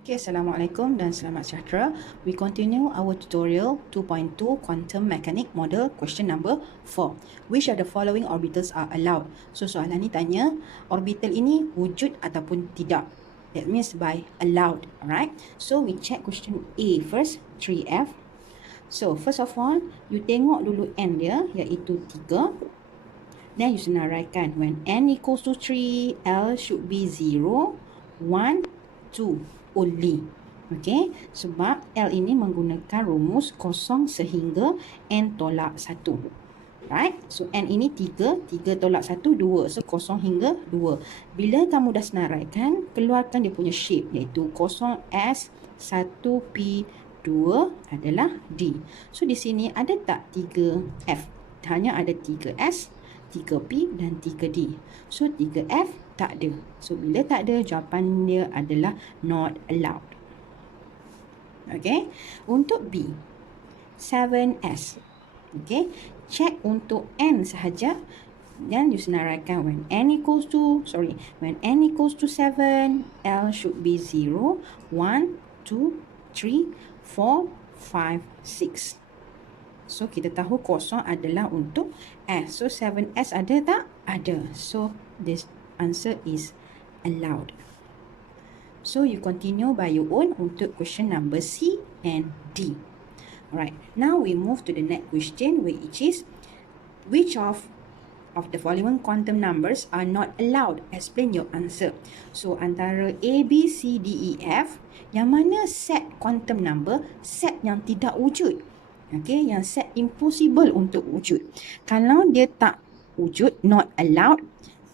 Okay, Assalamualaikum dan selamat sejahtera. We continue our tutorial 2.2 Quantum Mechanics Model question number 4. Which of the following orbitals are allowed? So, soalan ni tanya, orbital ini wujud ataupun tidak. That means by allowed, alright? So, we check question A first, 3F. So, first of all, you tengok dulu n dia, iaitu 3. Then you senaraikan, when n equals to 3, L should be 0, 1, 2 only. Okay, sebab L ini menggunakan rumus kosong sehingga n tolak 1. Right, so n ini 3, 3 tolak 1, 2. So kosong hingga 2. Bila kamu dah senaraikan, keluarkan dia punya shape, iaitu 0S, 1P, 2 adalah D. So di sini ada tak 3F? Hanya ada 3S, 3P dan 3D. So 3F tak ada. So bila tak ada, jawapan dia adalah not allowed. Okay. Untuk B, 7S. Okay. Check untuk N sahaja. Dan you senaraikan when n equals to 7, L should be 0, 1, 2, 3, 4, 5, 6. So, kita tahu kosong adalah untuk S. So, 7S ada tak? Ada. So, this answer is allowed. So, you continue by your own untuk question number C and D. Alright. Now, we move to the next question, which is, which of the following quantum numbers are not allowed? Explain your answer. So, antara A, B, C, D, E, F, yang mana set quantum number, set yang tidak wujud? Okay, yang set impossible untuk wujud. Kalau dia tak wujud, not allowed,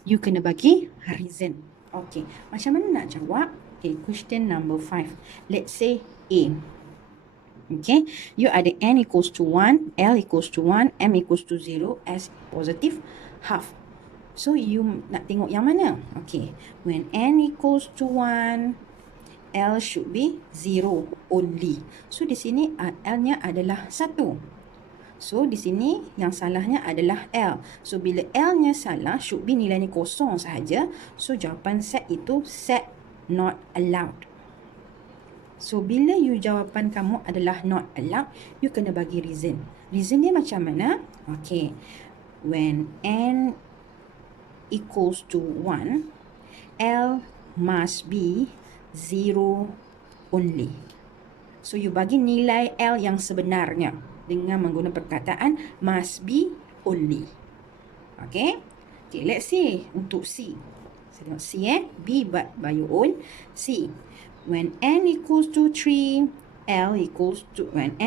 you kena bagi reason. Okay, macam mana nak jawab? Okay, question number 5. Let's say A. Okay, you ada n equals to 1, L equals to 1, M equals to 0, S positive half. So, you nak tengok yang mana? Okay, when n equals to 1, L should be 0 only. So, di sini L-nya adalah 1. So, di sini yang salahnya adalah L. So, bila L-nya salah, should be nilainya kosong sahaja. So, jawapan set itu set not allowed. So, bila you jawapan kamu adalah not allowed, you kena bagi reason. Reason dia macam mana? Okay. When n equals to 1, L must be 0 only. So, you bagi nilai L yang sebenarnya dengan menggunakan perkataan must be only. Okay. Okay, let's see untuk C. Saya tengok C B by your own. C. When n equals to 3, L equals to 1.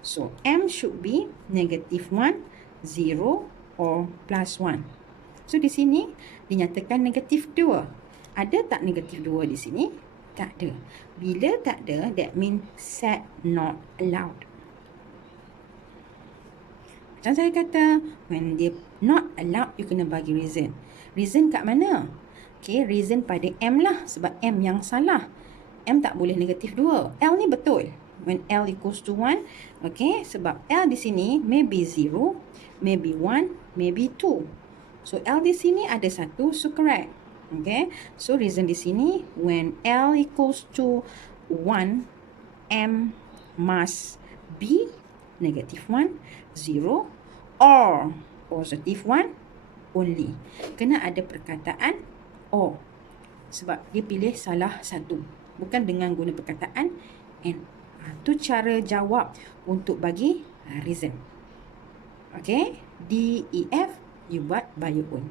So, M should be negative 1, 0 or plus 1. So, di sini dinyatakan negatif 2. Ada tak negatif 2 di sini? Tak ada. Bila tak ada, that means set not allowed. Macam saya kata, when dia not allowed, you kena bagi reason. Reason kat mana? Okay, reason pada M lah. Sebab M yang salah. M tak boleh negatif 2. L ni betul. When L equals to 1. Okay, sebab L di sini maybe 0, maybe 1, maybe 2. So, L di sini ada 1, so correct. Okay, so reason di sini, when L equals to 1, M must be negative 1, 0, or positive 1 only. Kena ada perkataan or. Sebab dia pilih salah satu. Bukan dengan guna perkataan and. Itu cara jawab untuk bagi reason. Okay, D, E, F, you buat by your own.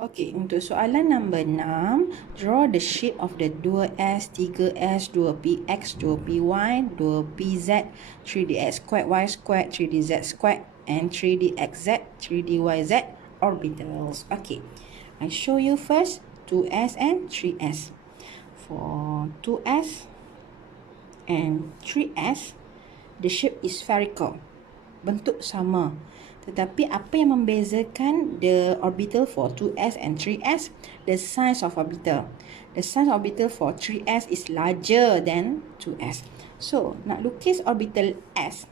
Okay, untuk soalan number 6, draw the shape of the 2S, 3S, 2PX, 2PY, 2PZ, 3DX squared, Y squared, 3DZ squared, and 3DXZ, 3DYZ orbitals. Okay, I show you first 2S and 3S. For 2S and 3S, the shape is spherical. Bentuk sama. Tetapi apa yang membezakan the orbital for 2S and 3S? The size of orbital. The size of orbital for 3S is larger than 2S. So, nak lukis orbital S,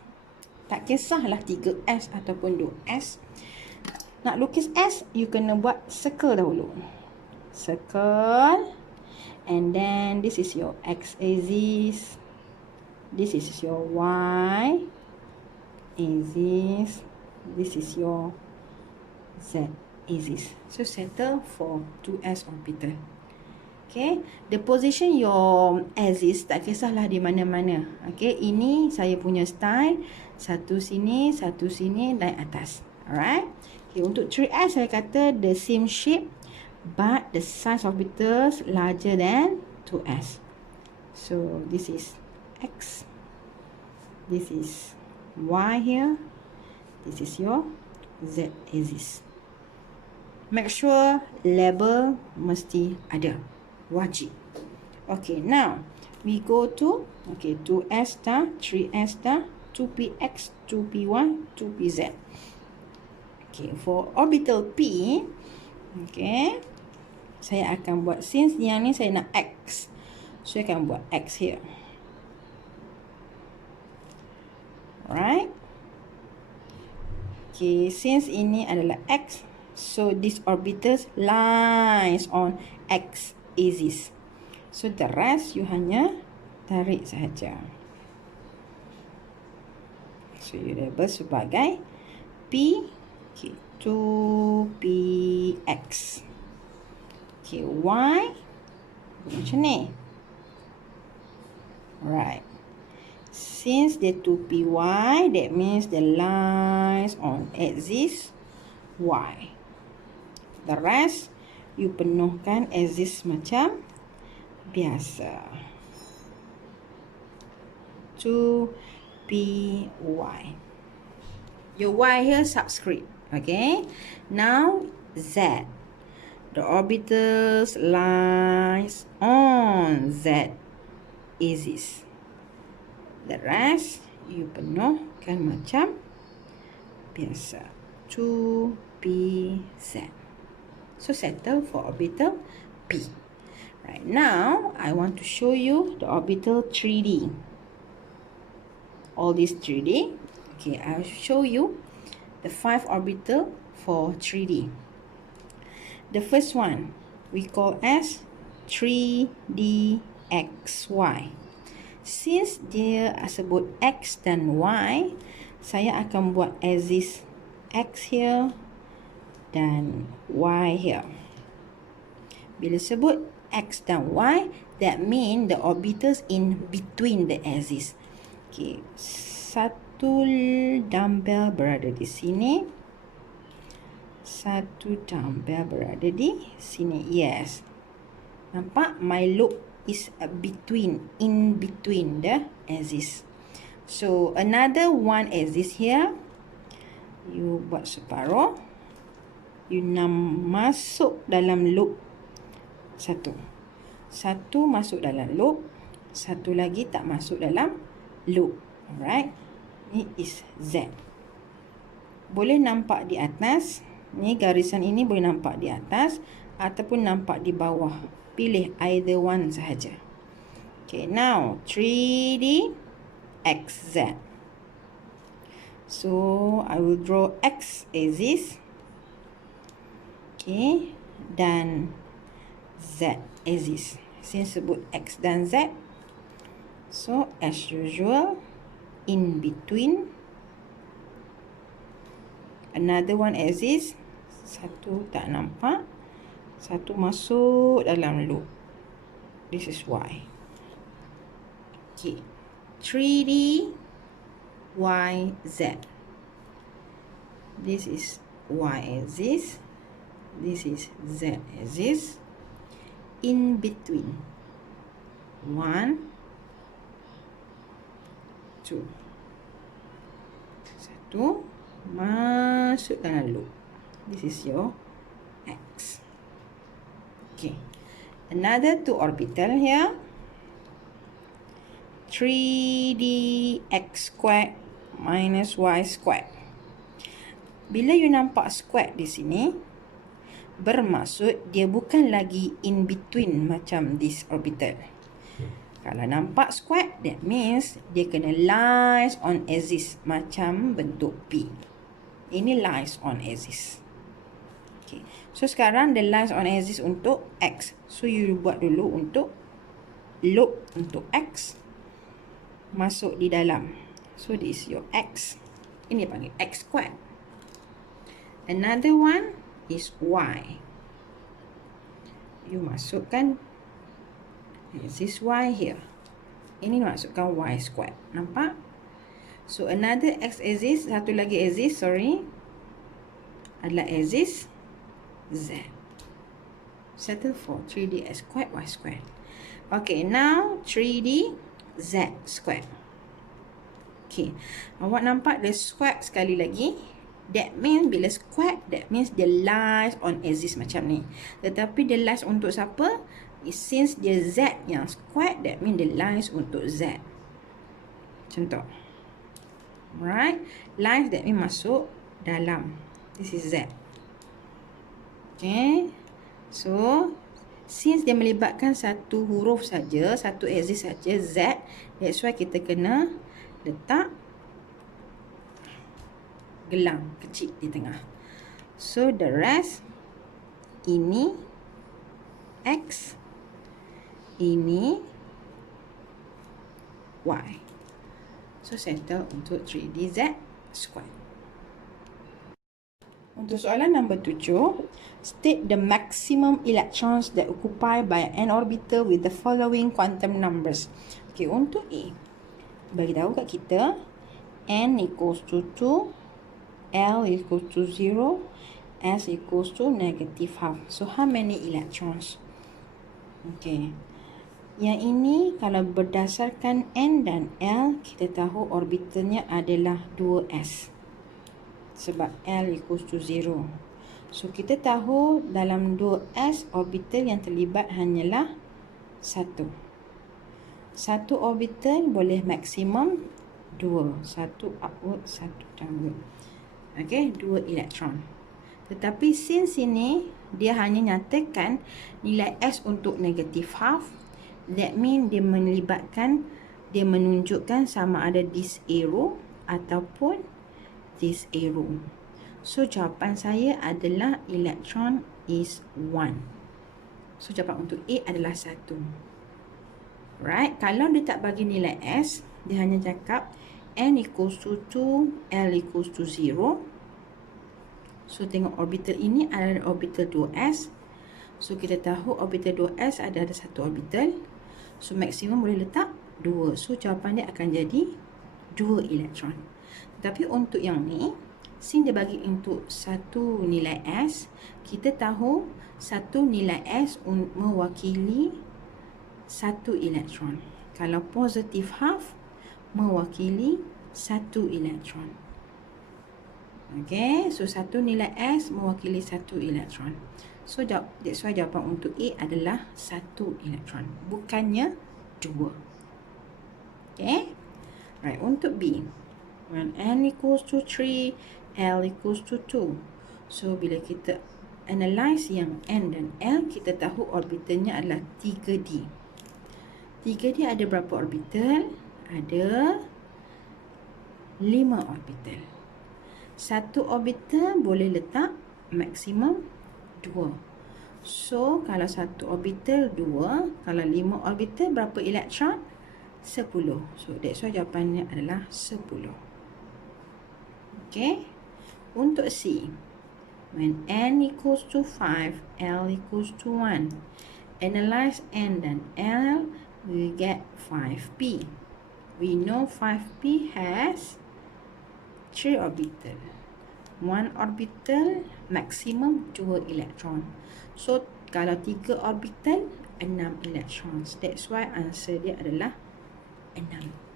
tak kisahlah 3S ataupun 2S. Nak lukis S, you kena buat circle dahulu. circle, and then this is your x-axis, this is your y-axis, this is your z-axis. So settle for 2s orbital. Okay, the position your axis tak kisahlah di mana-mana. Okay, ini saya punya style, satu sini, naik atas. Alright. Okay, untuk 3s saya kata the same shape but the size of orbitals larger than 2s. So this is x, this is y here, this is your z axis. Make sure label mesti ada, wajib. Okay, now we go to 2s dah, 3s dah, 2px, 2py, 2pz. Okay, for orbital p, okay, saya akan buat, since yang ni saya nak x, so saya akan buat x here. Alright. Okay, since ini adalah x, so this orbitals lies on x axis. So the rest you hanya tarik sahaja. So you label sebagai p, okay, 2px. Okay, y macam ni. Alright. Since the 2py, that means the lines on axis y. The rest you penuhkan axis macam biasa. 2py. Your y here subscript. Okay. Now z. The orbitals lies on z axis. The rest you penuhkan macam biasa. 2pz. So settle for orbital p. Right, now I want to show you the orbital 3D. All these 3D. Okay, I'll show you the 5 orbital for 3D. The first one we call as 3DXY. Since dia sebut X dan Y, saya akan buat axis X here dan Y here. Bila sebut X dan Y, that mean the orbitals in between the axis. Okay, satu dumbbell berada di sini, satu dumbbell berada di sini. Yes, nampak my loop is in between the axis. So another one axis here, you buat separuh, you masuk dalam loop satu masuk dalam loop, satu lagi tak masuk dalam loop. Alright, ni is Z. Boleh nampak di atas, ni garisan ini boleh nampak di atas ataupun nampak di bawah. Pilih either one sahaja. Okay, now 3D XZ. So I will draw X axis. Okay, dan Z axis. Since sebut X dan Z, so as usual, in between another one axis, satu tak nampak, satu masuk dalam loop. This is Y. Okay, 3D YZ. This is Y axis. This is Z axis. In between 1, 2. Satu masuk dalam loop. This is your X. Okay, another 2 orbital here. 3D X squared minus Y squared. Bila you nampak squared di sini, bermaksud dia bukan lagi in between macam this orbital. Kalau nampak squared, that means dia kena lies on axis macam bentuk P. Ini lies on axis. Okay. So sekarang the lines on axis untuk X. So you buat dulu untuk loop untuk X. Masuk di dalam. So this is your X. Ini panggil X squared. Another one is Y. You masukkan this Y here. Ini masukkan Y squared. Nampak? So another X axis, satu lagi axis, sorry, adalah axis Z. Settle for 3D X squared Y squared. Okay, now 3D Z squared. Okay, awak nampak the square sekali lagi. That means bila square, that means the lies on axis macam ni. Tetapi the lies untuk siapa? Since dia Z yang square, that means the lies untuk Z. Contoh. Right? Lines that means masuk dalam. This is Z. Okay. So, since dia melibatkan satu huruf saja, satu axis saja, Z, that's why kita kena letak gelang kecil di tengah. So, the rest, ini X, ini Y. So, settle untuk 3DZ square. Untuk soalan nombor 7, state the maximum electrons that occupy by an orbital with the following quantum numbers. Okay, untuk A, bagi tahu kat kita, N equals to 2, L equals to 0, S equals to negative half. So, how many electrons? Okay. Yang ini kalau berdasarkan N dan L, kita tahu orbitalnya adalah 2s. Sebab L equals to 0. So, kita tahu dalam 2s orbital yang terlibat hanyalah 1. Satu orbital boleh maksimum 2. Satu upward, satu downward. Okay, 2 elektron. Tetapi since ini, dia hanya nyatakan nilai S untuk negative half. That means dia melibatkan, dia menunjukkan sama ada this arrow ataupun this arrow. So, jawapan saya adalah electron is 1. So, jawapan untuk A adalah 1. Right? Kalau dia tak bagi nilai S, dia hanya cakap N equals to 2, L equals to 0. So, tengok orbital ini adalah orbital 2s. So, kita tahu orbital 2s ada satu orbital. So, maksimum boleh letak 2. So, jawapan dia akan jadi 2 elektron. Tapi untuk yang ni, since dia bagi untuk satu nilai S, kita tahu satu nilai S mewakili satu elektron. Kalau positive half, mewakili satu elektron. Okay, so satu nilai S mewakili satu elektron. So, that's why jawapan untuk A adalah 1 elektron. Bukannya 2. Okay. Right, untuk B. When N equals to 3, L equals to 2. So, bila kita analyze yang N dan L, kita tahu orbitalnya adalah 3D. 3D ada berapa orbital? Ada 5 orbital. Satu orbital boleh letak maksimum 2. So, kalau satu orbital 2, kalau 5 orbital berapa elektron? 10. So, that's why jawapannya adalah 10. Okay. Untuk C, when N equals to 5, L equals to 1. Analyze N dan L, we get 5p. We know 5p has 3 orbital. 1 orbital, maximum 2 elektron. So, kalau 3 orbital, 6 electrons. That's why answer dia adalah 6.